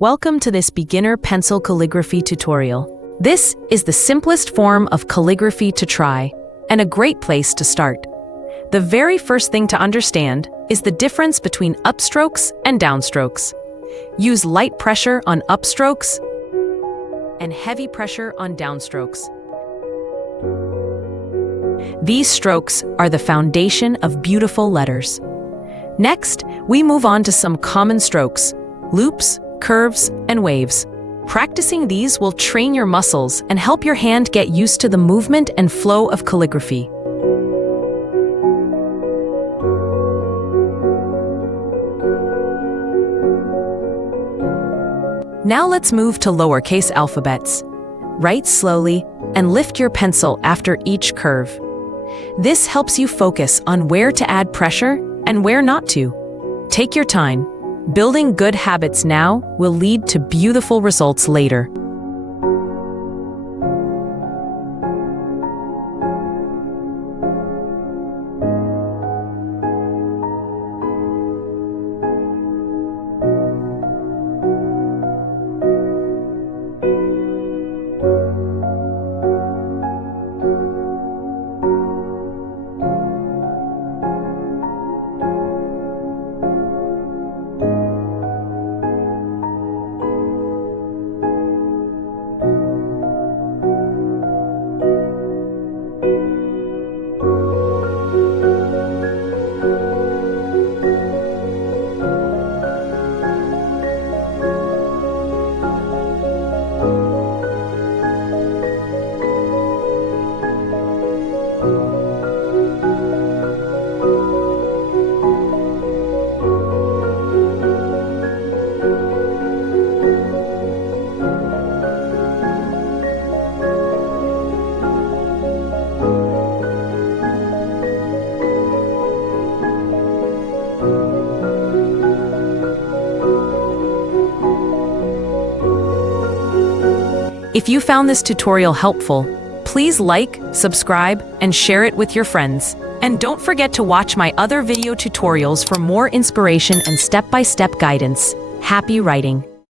Welcome to this beginner pencil calligraphy tutorial. This is the simplest form of calligraphy to try, and a great place to start. The very first thing to understand is the difference between upstrokes and downstrokes. Use light pressure on upstrokes and heavy pressure on downstrokes. These strokes are the foundation of beautiful letters. Next, we move on to some common strokes: loops, curves, and waves. Practicing these will train your muscles and help your hand get used to the movement and flow of calligraphy. Now let's move to lowercase alphabets. Write slowly and lift your pencil after each curve. This helps you focus on where to add pressure and where not to. Take your time. Building good habits now will lead to beautiful results later. If you found this tutorial helpful, please like, subscribe, and share it with your friends. And don't forget to watch my other video tutorials for more inspiration and step-by-step guidance. Happy writing!